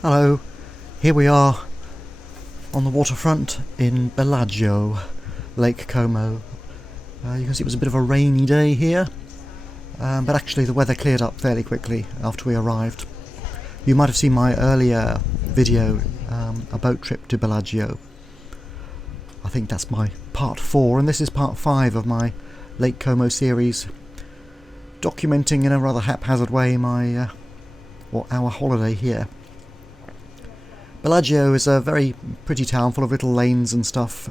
Hello, here we are on the waterfront in Bellagio, Lake Como. You can see it was a bit of a rainy day here, but actually the weather cleared up fairly quickly after we arrived. You might have seen my earlier video, a boat trip to Bellagio. I think that's my part 4, and this is part 5 of my Lake Como series, documenting in a rather haphazard way our holiday here. Bellagio is a very pretty town full of little lanes and stuff,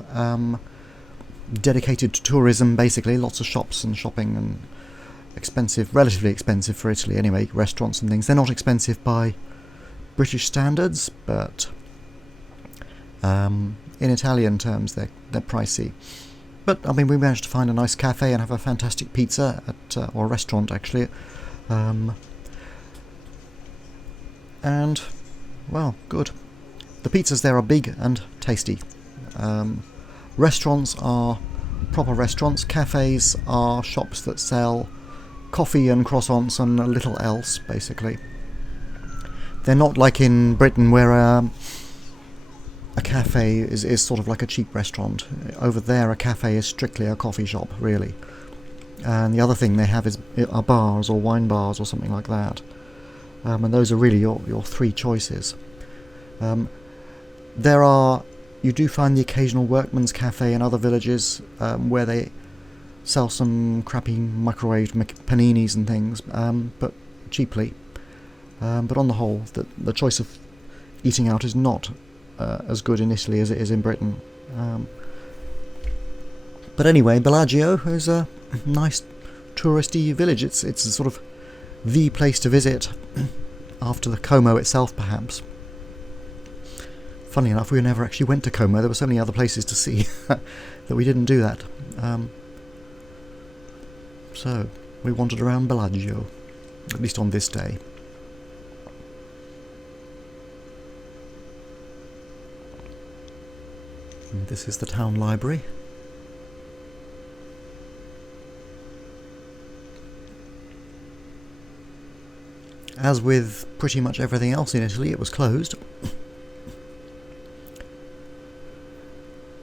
dedicated to tourism basically, lots of shops and shopping and expensive, relatively expensive for Italy anyway, restaurants and things. They're not expensive by British standards, but in Italian terms they're pricey. But I mean, we managed to find a nice cafe and have a fantastic pizza at, or a restaurant actually, and well, good. The pizzas there are big and tasty. Restaurants are proper restaurants. Cafes are shops that sell coffee and croissants and a little else, basically. They're not like in Britain where a cafe is sort of like a cheap restaurant. Over there, a cafe is strictly a coffee shop, really. And the other thing they have are bars or wine bars or something like that. And those are really your three choices. You do find the occasional workman's cafe in other villages where they sell some crappy microwaved paninis and things, but cheaply. But on the whole, the choice of eating out is not as good in Italy as it is in Britain. But anyway, Bellagio is a nice touristy village. It's sort of the place to visit after the Como itself, perhaps. Funny enough, we never actually went to Como. There were so many other places to see that we didn't do that. So we wandered around Bellagio, at least on this day. And this is the town library. As with pretty much everything else in Italy, it was closed.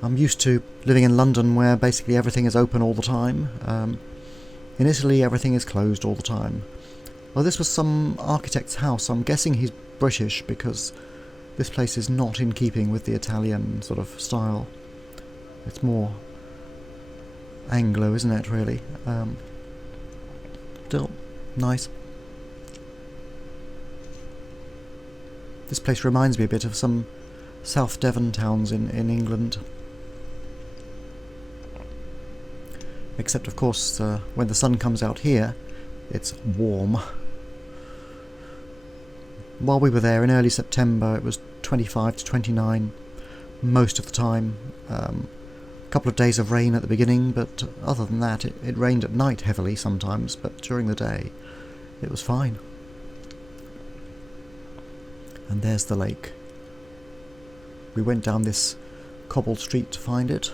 I'm used to living in London where basically everything is open all the time. In Italy everything is closed all the time. Well, this was some architect's house. I'm guessing he's British because this place is not in keeping with the Italian sort of style. It's more Anglo, isn't it, really? Still nice. This place reminds me a bit of some South Devon towns in England. Except, of course, when the sun comes out here, it's warm. While we were there in early September, it was 25 to 29 most of the time. A couple of days of rain at the beginning, but other than that, it rained at night heavily sometimes, but during the day, it was fine. And there's the lake. We went down this cobbled street to find it.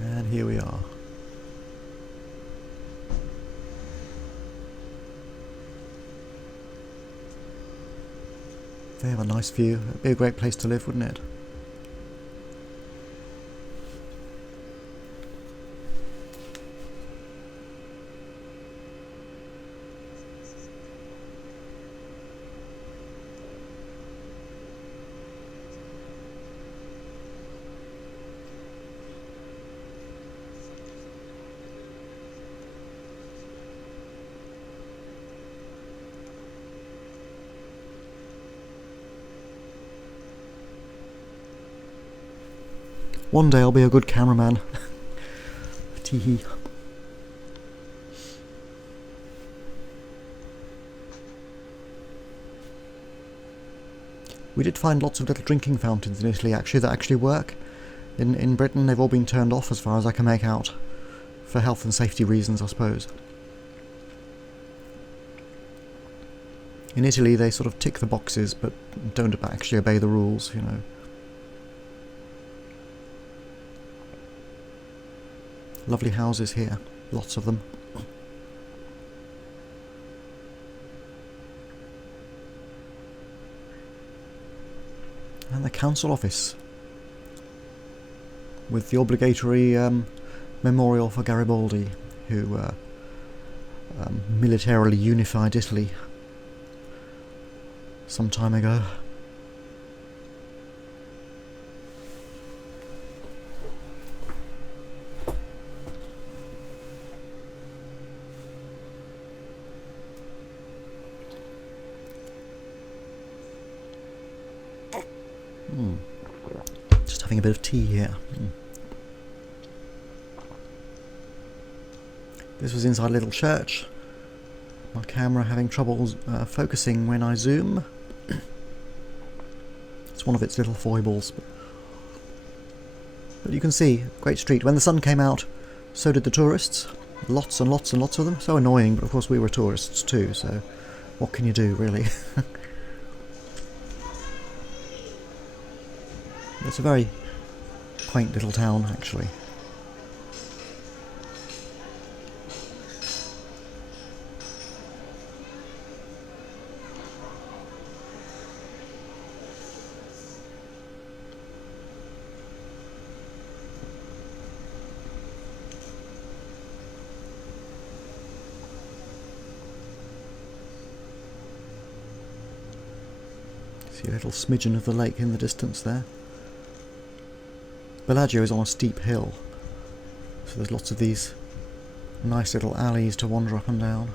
And here we are. They have a nice view. It'd be a great place to live, wouldn't it? One day I'll be a good cameraman. Teehee. We did find lots of little drinking fountains in Italy actually that actually work. In Britain they've all been turned off as far as I can make out for health and safety reasons, I suppose. In Italy, they sort of tick the boxes, but don't actually obey the rules, you know. Lovely houses here, lots of them. And the council office, with the obligatory memorial for Garibaldi, who militarily unified Italy some time ago. Just having a bit of tea here. This was inside a little church. My camera having trouble focusing when I zoom. It's one of its little foibles. But you can see, great street. When the sun came out, so did the tourists. Lots and lots and lots of them. So annoying, but of course we were tourists too, so what can you do, really? It's a very quaint little town, actually. See a little smidgen of the lake in the distance there. Bellagio is on a steep hill, so there's lots of these nice little alleys to wander up and down.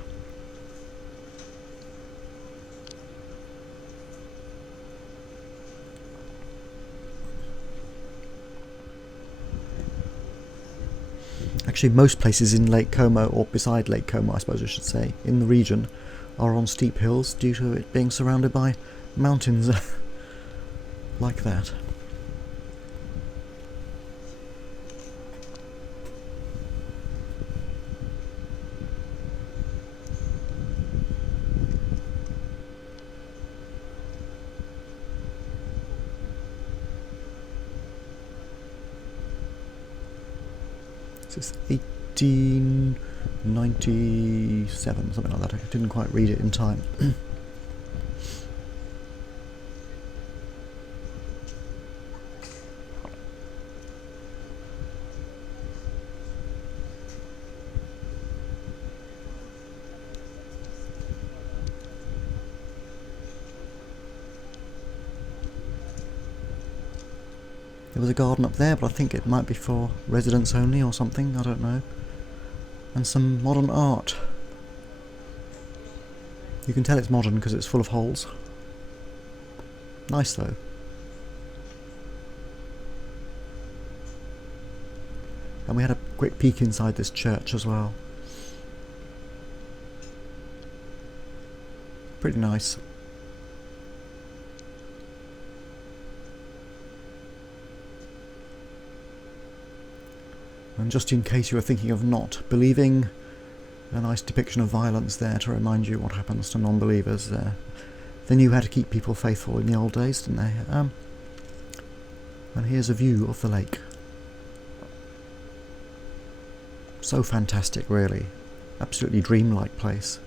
Actually, most places in Lake Como, or beside Lake Como I suppose I should say, in the region, are on steep hills due to it being surrounded by mountains like that. This is 1897, something like that. I didn't quite read it in time. There was a garden up there, but I think it might be for residents only or something, I don't know. And some modern art. You can tell it's modern because it's full of holes. Nice though. And we had a quick peek inside this church as well. Pretty nice. And just in case you were thinking of not believing, a nice depiction of violence there to remind you what happens to non-believers. They knew how to keep people faithful in the old days, didn't they? And here's a view of the lake. So fantastic, really. Absolutely dreamlike place.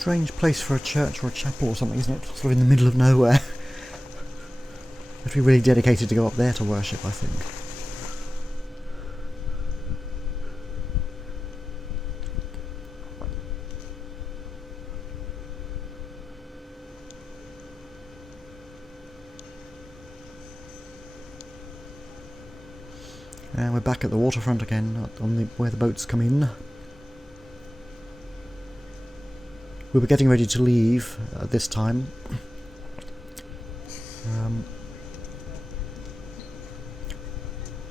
Strange place for a church or a chapel or something, isn't it? Sort of in the middle of nowhere. You have to be really dedicated to go up there to worship, I think. And we're back at the waterfront again, where the boats come in. We were getting ready to leave at this time.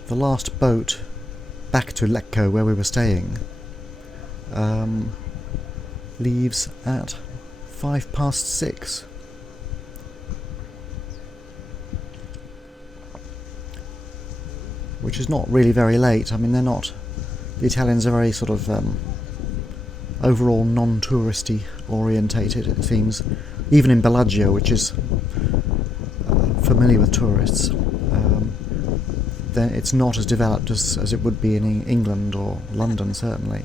The last boat back to Lecco, where we were staying, leaves at 6:05. Which is not really very late. I mean, they're not... The Italians are very sort of overall non-touristy orientated, it seems. Even in Bellagio, which is familiar with tourists, then it's not as developed as it would be in England or London, certainly.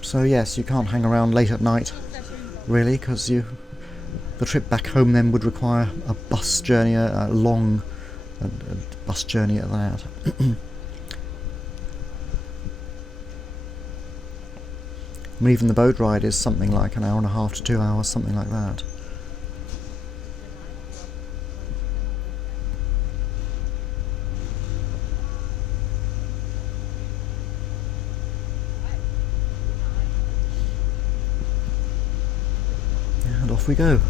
So yes, you can't hang around late at night, really, because the trip back home then would require a bus journey, a long bus journey at that. I mean, even the boat ride is something like an hour and a half to 2 hours, something like that. And off we go.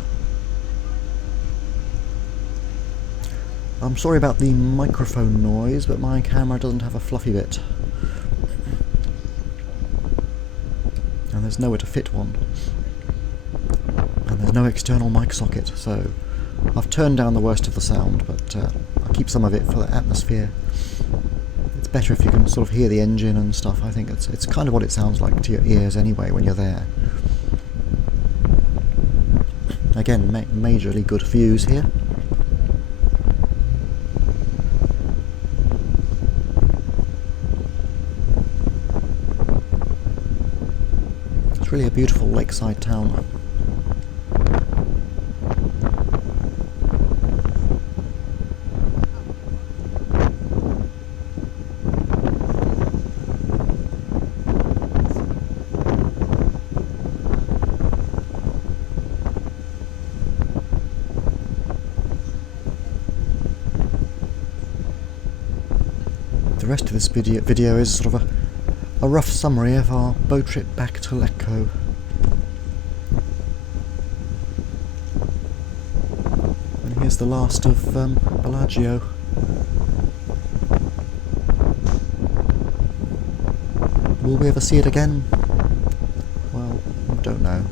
I'm sorry about the microphone noise, but my camera doesn't have a fluffy bit. And there's nowhere to fit one. And there's no external mic socket, so I've turned down the worst of the sound, but I keep some of it for the atmosphere. It's better if you can sort of hear the engine and stuff. I think it's kind of what it sounds like to your ears anyway when you're there. Again, majorly good views here. It's really a beautiful lakeside town. The rest of this video is sort of a rough summary of our boat trip back to Lecco. And here's the last of Bellagio. Will we ever see it again? Well, I don't know.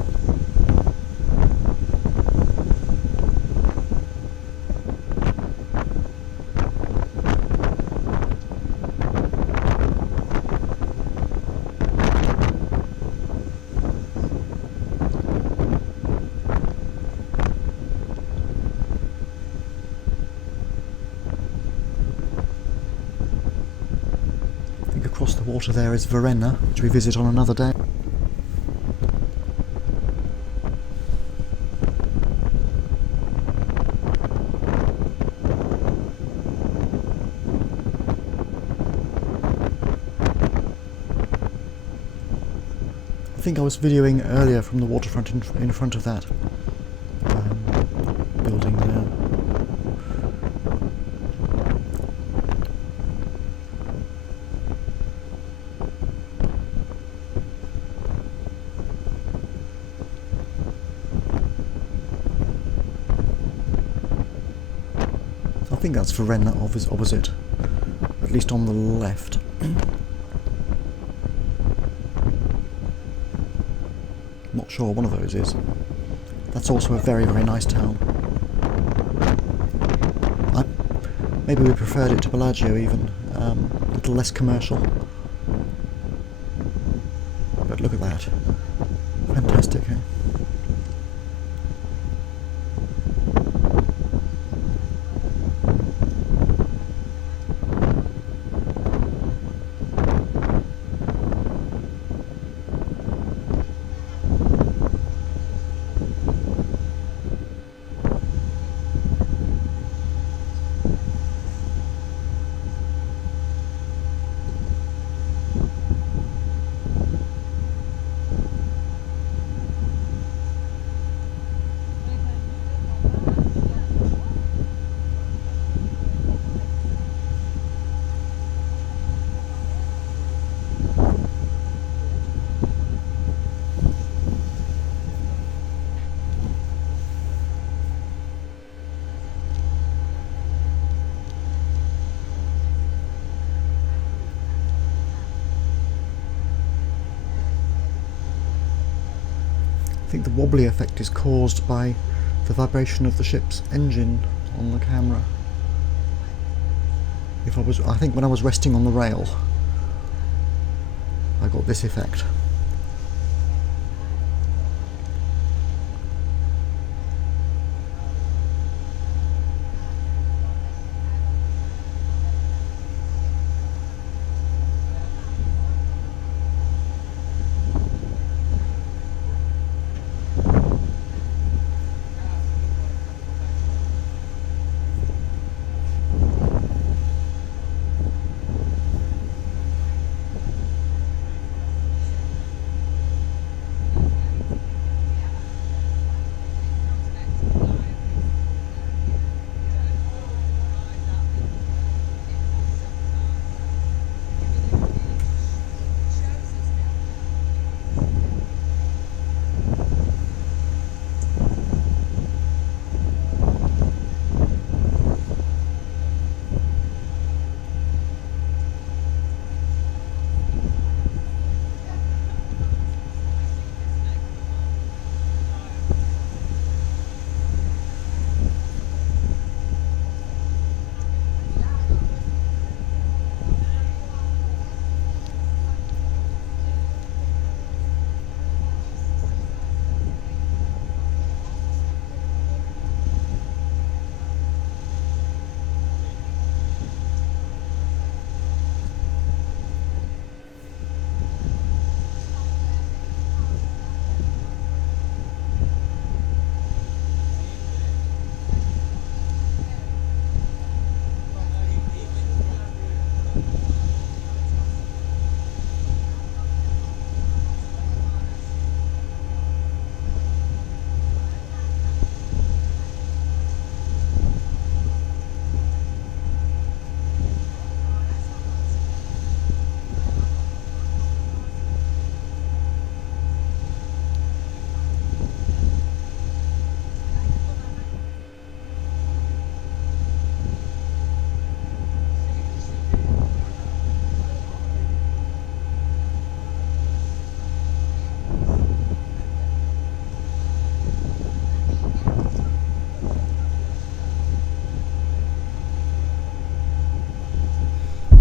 Across the water there is Lariana, which we visit on another day. I think I was videoing earlier from the waterfront in front of that building there. I think that's Lierna opposite, at least on the left. Not sure one of those is. That's also a very, very nice town. Maybe we preferred it to Bellagio even, a little less commercial. But look at that. Fantastic, eh? think the wobbly effect is caused by the vibration of the ship's engine on the camera. I think when I was resting on the rail, I got this effect.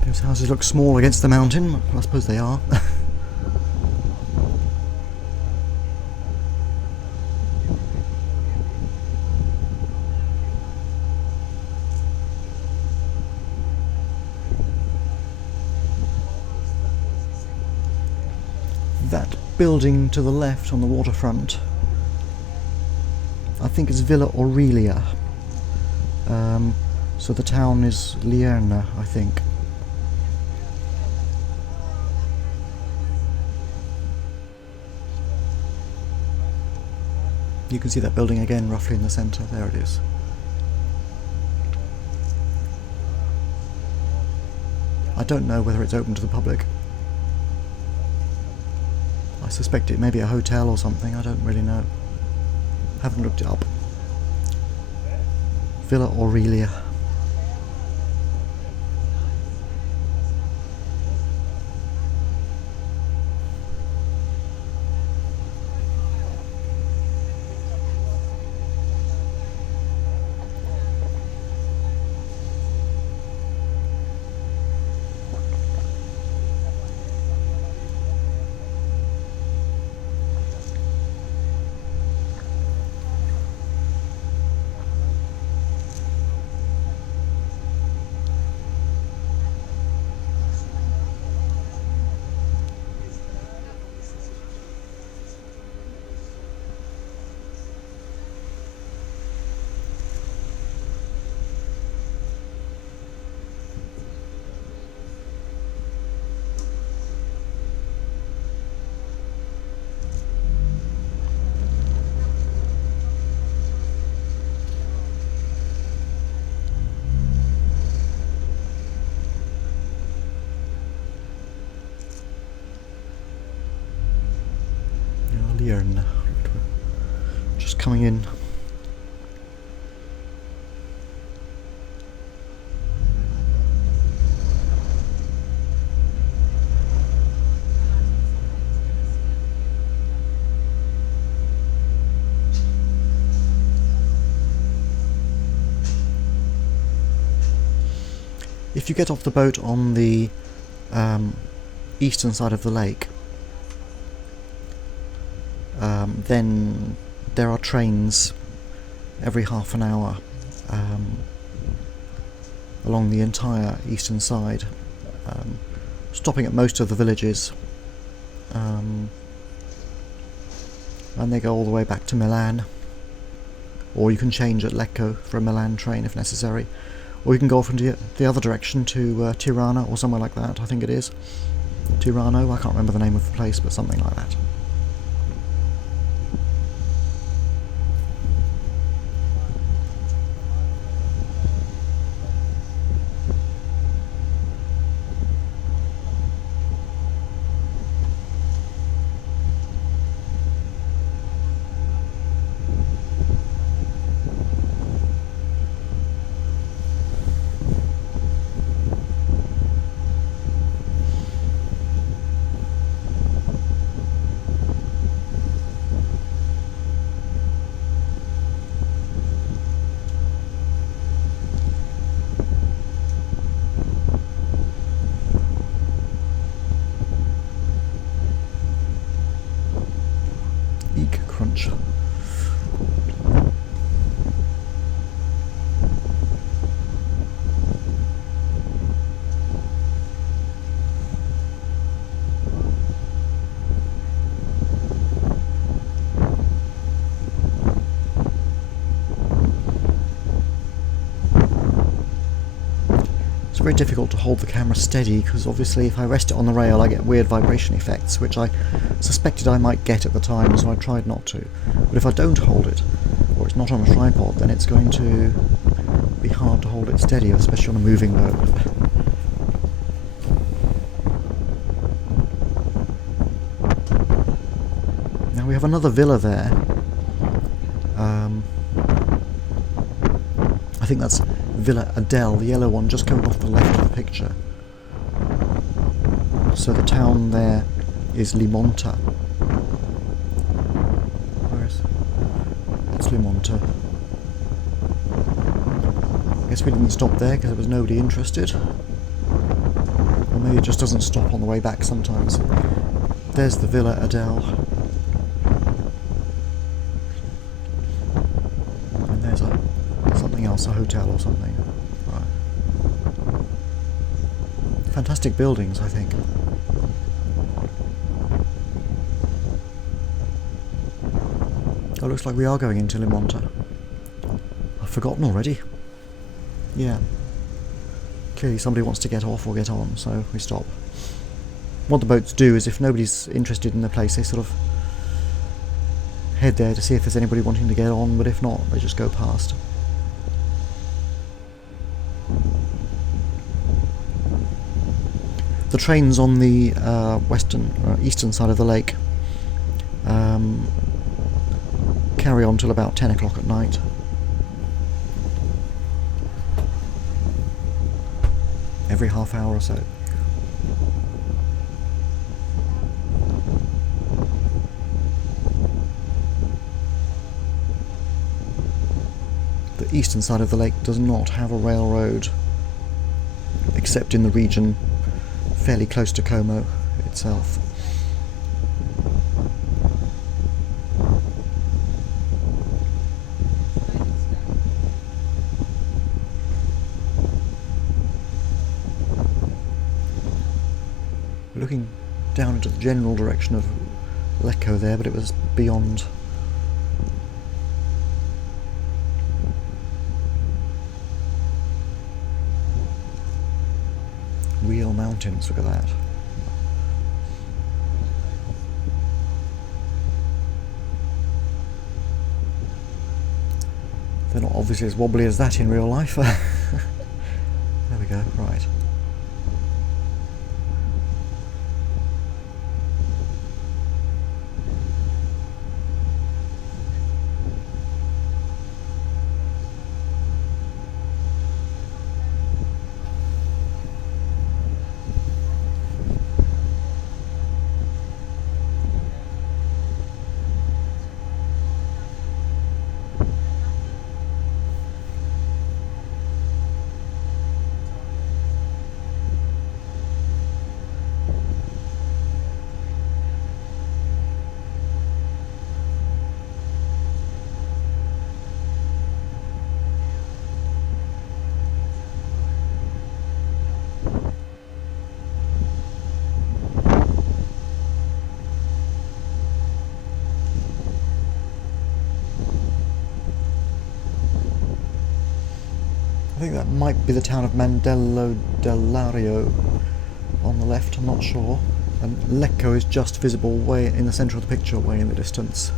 Those houses look small against the mountain. I suppose they are. That building to the left on the waterfront, I think it's Villa Aurelia. So the town is Lierna, I think. You can see that building again roughly in the centre. There it is. I don't know whether it's open to the public. I suspect it may be a hotel or something. I don't really know. Haven't looked it up. Villa Aurelia. Lierna. Just coming in. if you get off the boat on the eastern side of the lake, then there are trains every half an hour along the entire eastern side, stopping at most of the villages, and they go all the way back to Milan, or you can change at Lecco for a Milan train if necessary, or you can go off into the other direction to Tirana or somewhere like that. I think it is Tirano, I can't remember the name of the place, but something like that. Crunch. It's very difficult to hold the camera steady because obviously if I rest it on the rail I get weird vibration effects, which I suspected I might get at the time, so I tried not to. But if I don't hold it, or it's not on a tripod, then it's going to be hard to hold it steady, especially on a moving boat. Now we have another villa there. I think that's Villa Adele, the yellow one just coming off the left of the picture. So the town there is Limonta. Where is it? It's Limonta. I guess we didn't stop there because there was nobody interested. Or maybe it just doesn't stop on the way back sometimes. There's the Villa Adele. And there's something else, a hotel or something. Right. Fantastic buildings, I think. Oh, looks like we are going into Limonta. I've forgotten already. Yeah. Clearly somebody wants to get off or get on, so we stop. What the boats do is if nobody's interested in the place, they sort of head there to see if there's anybody wanting to get on, but if not, they just go past. The trains on the eastern side of the lake carry on till about 10 o'clock at night. Every half hour or so. The eastern side of the lake does not have a railroad, except in the region fairly close to Como itself. We're looking down into the general direction of Lecco there, but it was beyond. Real mountains, look at that. They're not obviously as wobbly as that in real life. There we go, right. think that might be the town of Mandello del Lario on the left, I'm not sure. And Lecco is just visible way in the centre of the picture, way in the distance.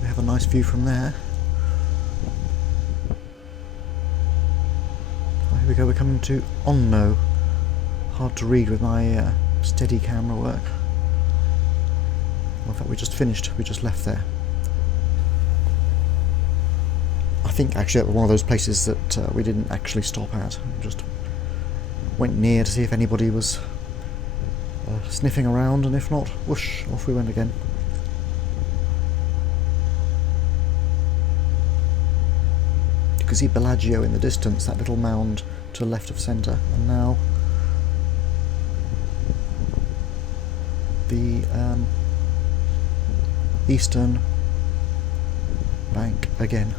We have a nice view from there. Here we go, we're coming to Onno. Hard to read with my steady camera work. Well, in fact, we just finished, we just left there. I think actually that was one of those places that we didn't actually stop at. We just went near to see if anybody was sniffing around, and if not, whoosh, off we went again. You can see Bellagio in the distance, that little mound to the left of centre, and now the eastern bank again.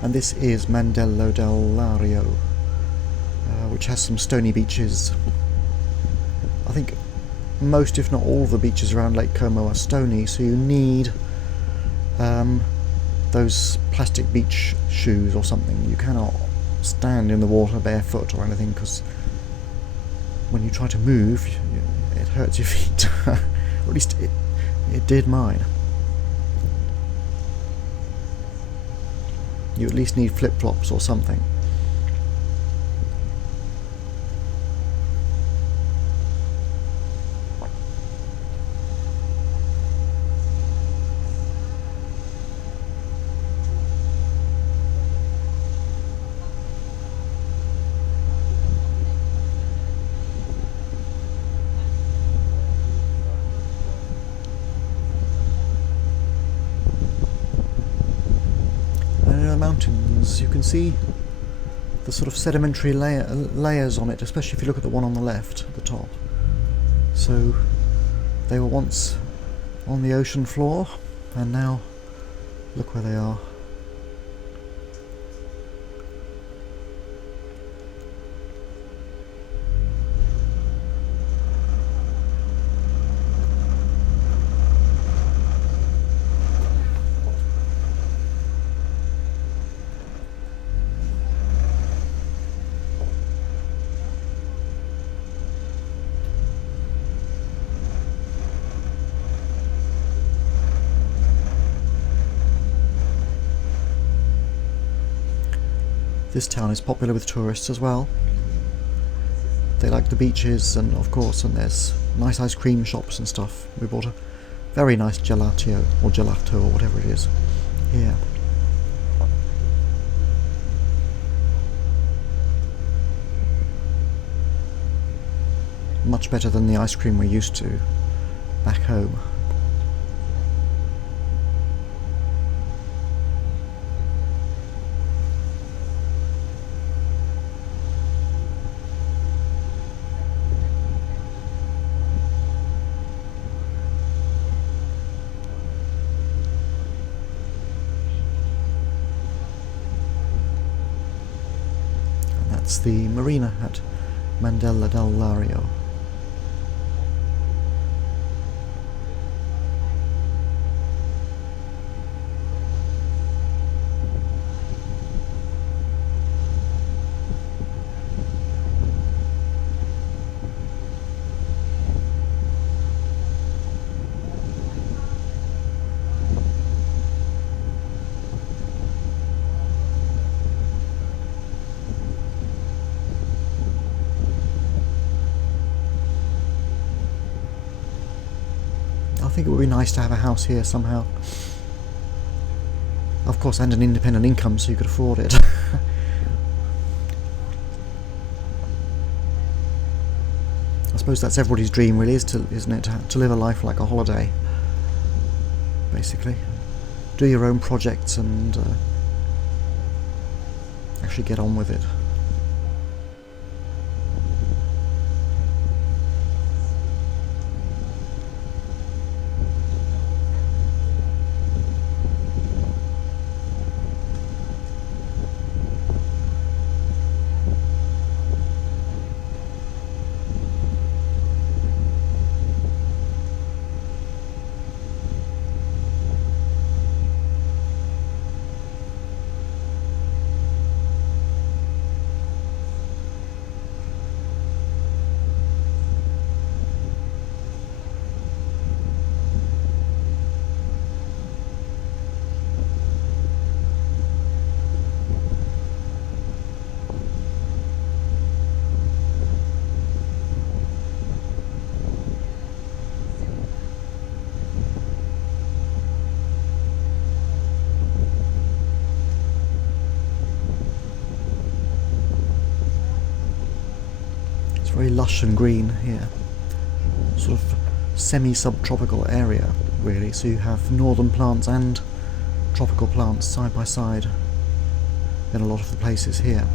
And this is Mandello del Lario, which has some stony beaches. I think most, if not all, the beaches around Lake Como are stony, so you need those plastic beach shoes or something. You cannot stand in the water barefoot or anything, because when you try to move, it hurts your feet. Or at least it did mine. You at least need flip-flops or something. Mountains, you can see the sort of sedimentary layers on it, especially if you look at the one on the left at the top. So they were once on the ocean floor, and now look where they are. This town is popular with tourists as well. They like the beaches, and of course, and there's nice ice cream shops and stuff. We bought a very nice gelato or whatever it is here. Much better than the ice cream we're used to back home. That's the marina at Mandello del Lario. I think it would be nice to have a house here somehow. Of course, and an independent income so you could afford it. I suppose that's everybody's dream, really, isn't it? To live a life like a holiday, basically. Do your own projects and actually get on with it. Very lush and green here. Sort of semi-subtropical area, really. So you have northern plants and tropical plants side by side in a lot of the places here.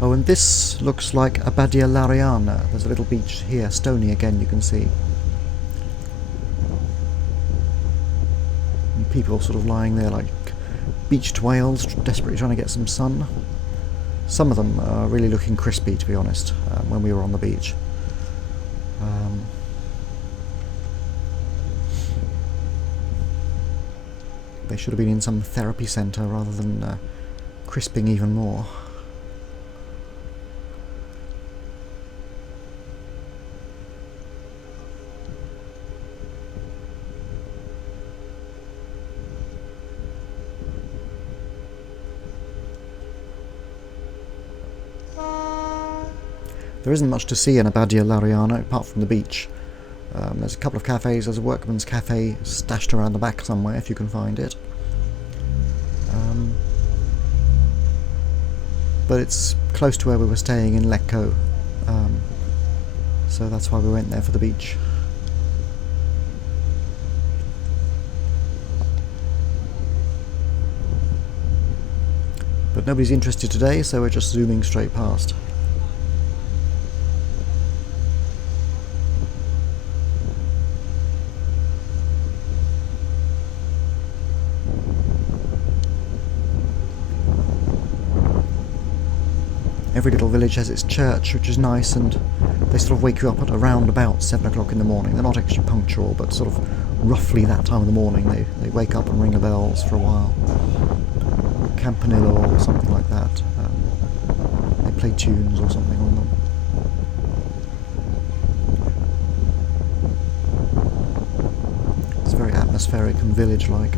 Oh, and this looks like Abbadia Lariana. There's a little beach here, stony again, you can see. And people sort of lying there like beached whales, desperately trying to get some sun. Some of them are really looking crispy, to be honest, when we were on the beach. They should have been in some therapy centre rather than crisping even more. There isn't much to see in Abbadia Lariana apart from the beach. There's a couple of cafes. There's a workman's cafe stashed around the back somewhere if you can find it. But it's close to where we were staying in Lecco, so that's why we went there for the beach. But nobody's interested today, so we're just zooming straight past. Every little village has its church, which is nice, and they sort of wake you up at around about 7 o'clock in the morning. They're not actually punctual, but sort of roughly that time of the morning they wake up and ring the bells for a while. Campanile or something like that. They play tunes or something on them. It's very atmospheric and village-like.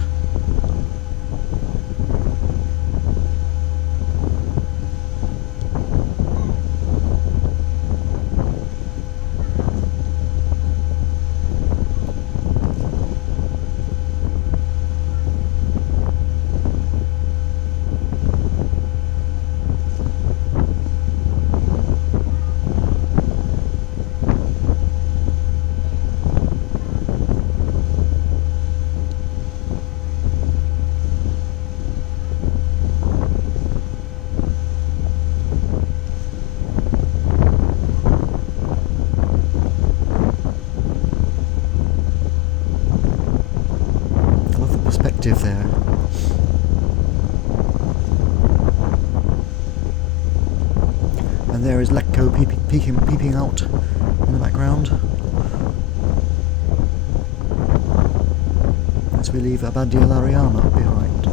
There. And there is Lecco peeping out in the background as we leave Abbadia Lariana behind.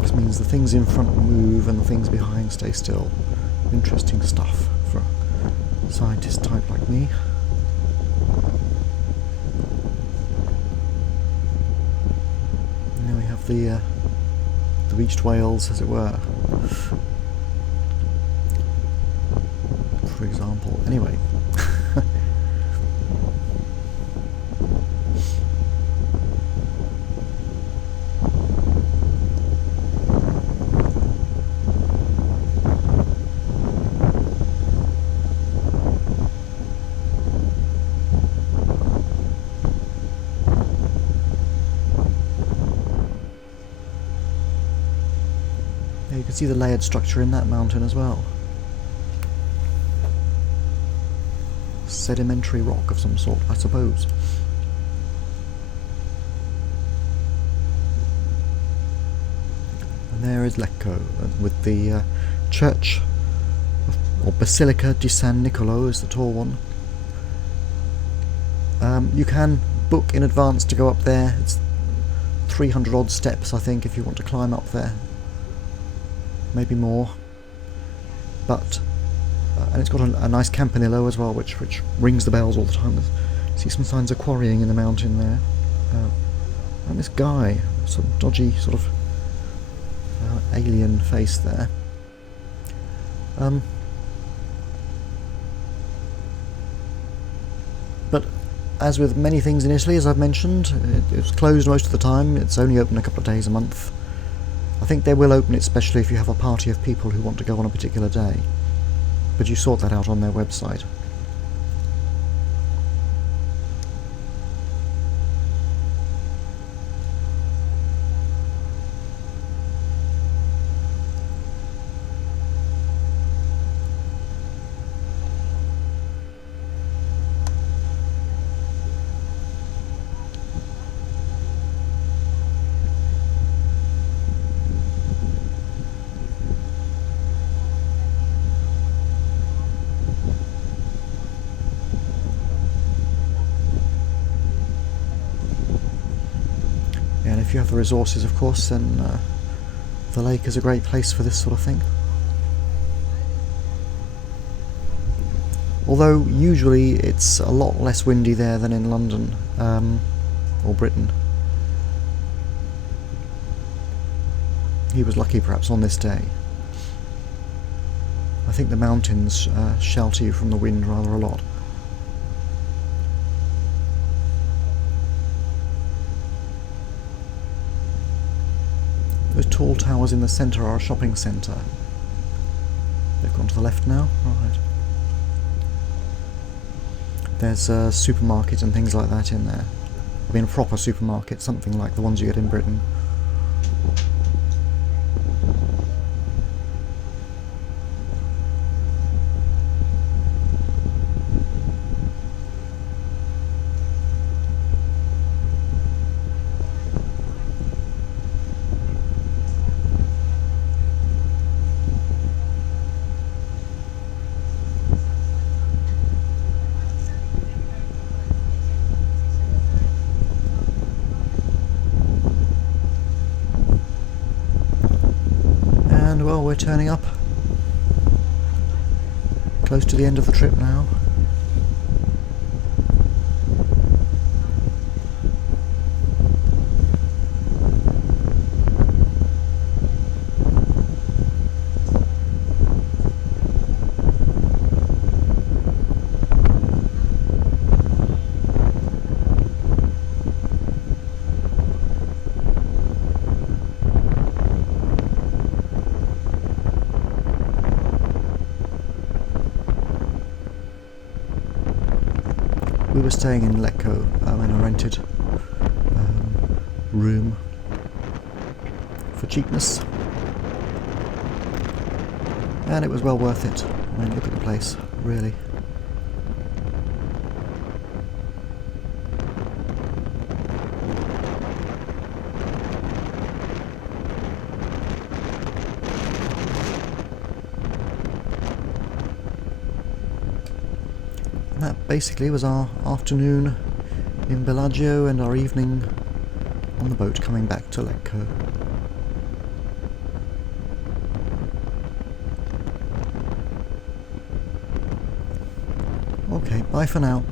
knick-knacks means the things in front move and the things behind stay still. Interesting stuff for a scientist type like me. And then we have the beached whales, as it were. For example. Anyway. You can see the layered structure in that mountain as well. Sedimentary rock of some sort, I suppose. And there is Lecco, with the church, or Basilica di San Nicolo is the tall one. You can book in advance to go up there. It's 300 odd steps, I think, if you want to climb up there. Maybe more. But and it's got a nice campanile as well, which rings the bells all the time. I see some signs of quarrying in the mountain there. And this guy, some dodgy sort of alien face there. But as with many things in Italy, as I've mentioned, it's closed most of the time. It's only open a couple of days a month. I think they will open it especially if you have a party of people who want to go on a particular day. But you sort that out on their website. And if you have the resources, of course, then the lake is a great place for this sort of thing. Although usually it's a lot less windy there than in London or Britain. He was lucky perhaps on this day. I think the mountains shelter you from the wind rather a lot. Those tall towers in the centre are a shopping centre. They've gone to the left now? Right. There's a supermarket and things like that in there. I mean a proper supermarket, something like the ones you get in Britain. And well, we're turning up. Close to the end of the trip now. We were staying in Lecco in a rented room for cheapness, and it was well worth it. I mean, look at the place, really. That basically was our afternoon in Bellagio and our evening on the boat coming back to Lecco. Okay, bye for now.